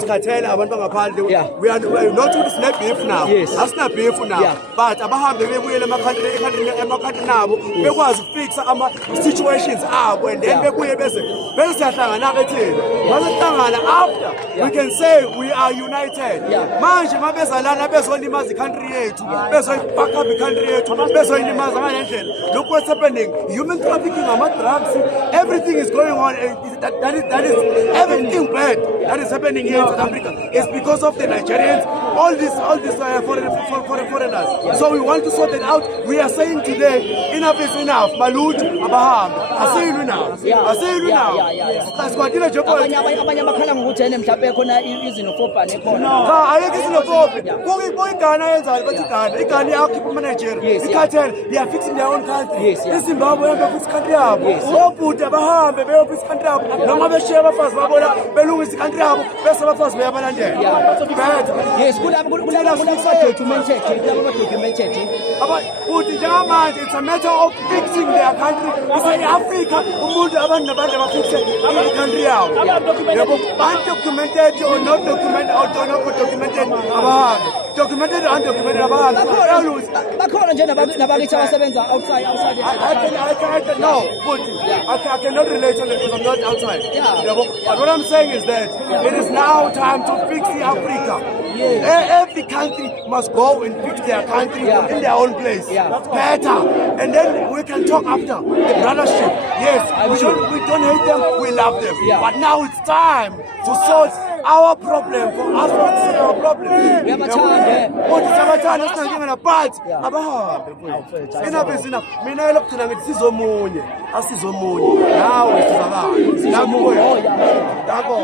Sikhathela abantu bangaphandle Yeah. we are not to sine beef now. Yes. Asina beef now. Yeah. But abahambe bebuyele emakhantri nabo bekwazi ukufixa ama situations abo and then Yeah. bebuye bese siyahlangana ke thina. Masihlangana after we can say we are united. Yeah. Manje mabezalana bezolimaza country yethu bezoyibhack up country yethu bezoyilimaza ngale ndlela. Look what's happening. Human trafficking, drugs, everything is going on. That is everything bad that is happening here in South Africa. It's because of the Nigerians, all these foreigners. So we want to sort it out. We are saying today, enough is enough. Malut, Abaham. I say you now. I say you now. Abanye bakhala ngokuthi ene mhlawumbe khona izinofobha nekhona. Cha, ayekho isinofobha. Igana yenzayo bathi igana iyakhipha ama-Nigeria. I-cartel, they are fixing their own country. IZimbabwe yafix country yabo. Obhuti abahambe beyofix country yabo. Noma beshiya abafazi babona belungisa country yabo bese abafazi beyabalandela. Yes, documented. But njengamanje it's a matter of fixing their country. Ise-Africa umuntu abantu nabantu abafixe i-country yabo. Yabo undocumented or not documented or not documented abahambe. Documented or undocumented abahambe. Bakhona nje nabakithi abasebenza outside. I no, but I cannot relate to it because I'm not outside. But what I'm saying is that it is now time to fix the Africa. Every country must go and fix their country in their own place. Better. And then we can talk after the brothership. Yes, we don't hate them, we love them. But now it's time to sort our problem for us to solve our problem. We have a time, But enough is enough. Mina elokuthola ngithi sizomunye, asizomunye. Nawe sizakala. Dako.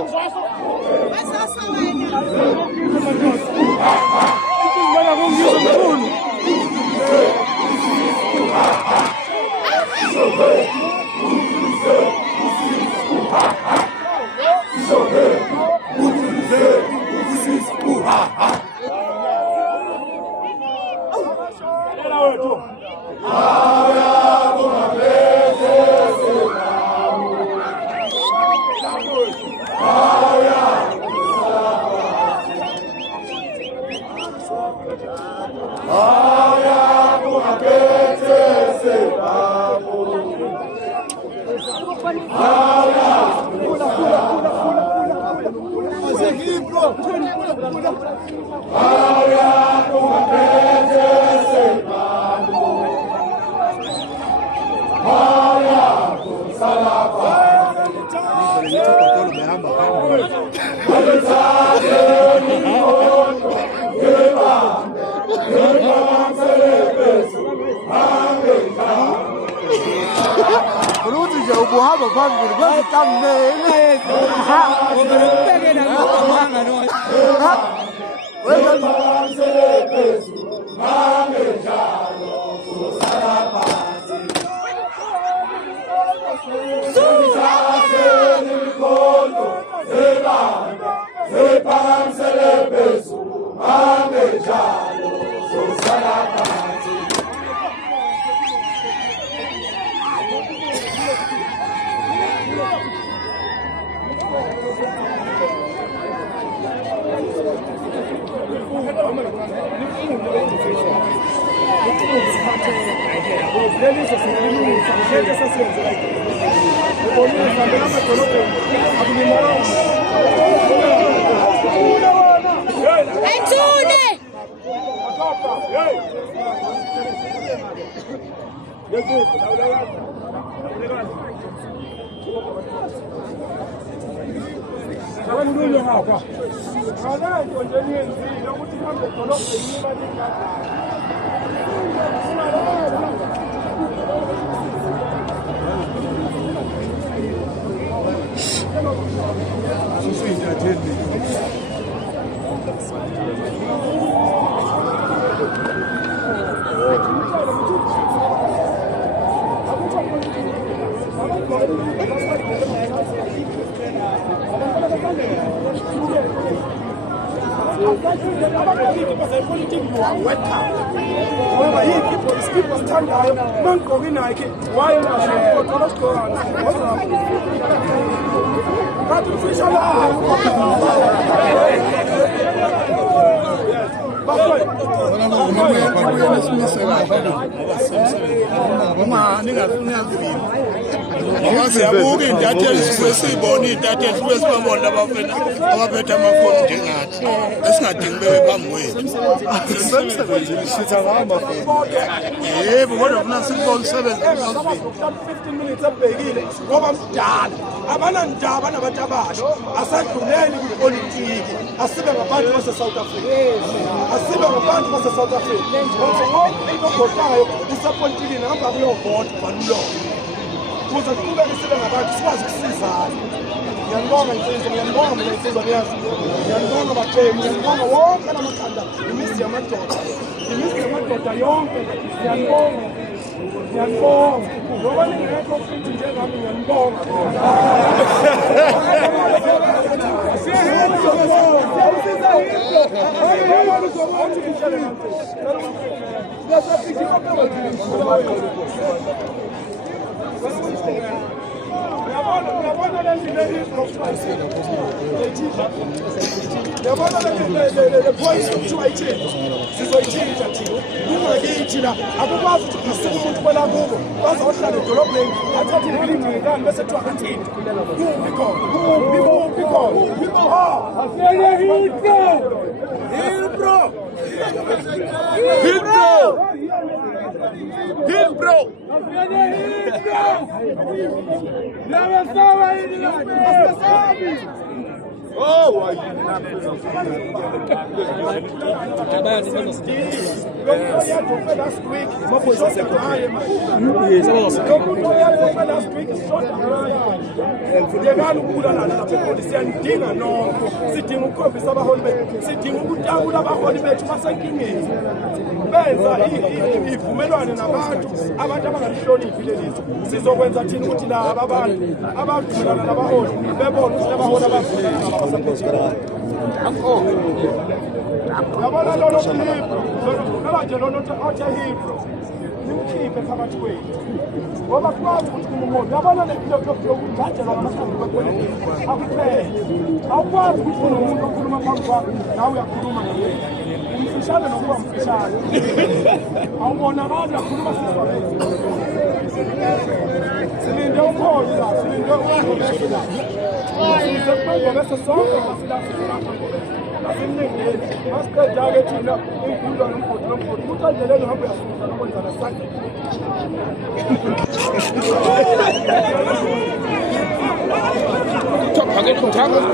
Why Kanti mfisha la. Siyabuka iy'ntatheli sisuke siy'bone iy'ntatheli sibe sibabona abaphethe amafoni njengathi esingadingi bebe phambi kwethu. Yebo, kodwa funa sikubona umsebenzi 15 minutes ebhekile ngoba mdala abanandaba nabantu abasha asadluleli kwipolitiki asibe ngabantu base-South Africa asibe ngabantu base-South Africa ngoba wonke into ogotayo usepolitikini hamba kuyovota baluloko ukuze siqhubeke sibe ngabantu sikwazi ukusizana. Ngiyanibonga insizwa, ngiyanibonga mina insizwa niyazi, ngiyanibonga bathembu, ngiyanibonga wonke lamakhanda imizi yamadoda, imizi yamadoda yonke, ngiyanibonga. Ngiyanibonga ngoba ningekho futhi njengami ngiyanibonga. Uyabona le voice kuthiwa ithini sizoyithinta thina kungakithi la akukwazi ukuthi asuke umuntu kwela kubo bazohlala edolobheni athathe imilingane bese kuthiwa kathini kuphi khona Hilbro! Oh, last week. Siyadinga nokho sidinga ukukhombisa abaholi bethu sidinga ukutabula abaholi bethu basenkingeni benza ivumelwano nabantu abangalihloniphi lelizwe sizokwenza thina ukuthi laba abantu abavumelana nabaholi bebona ukuthi abaholi abavumelana nabasaphethe yabona lolo abanje lolo othe Hebrew nimkhiphe phakathi kwethu ngoba kwazi ukuthi umuntu yabona le yokujajelwa ngamakhambi kwepolitiki akuphele awukwazi ukuthi umuntu okhuluma phambi kwakho nawe uyakhuluma ngawe umfishane nokuba mfishane awubonakali uyakhuluma siswabethu silinde ukhozi la silinde ukhozi la sizekubengobese sonke masilasilapha asimningeni masiqeda-ke thina inkundla nomgodi ukuthi andleleni hambe uyasusa nokwenzana sakhe Top, I get some tacos.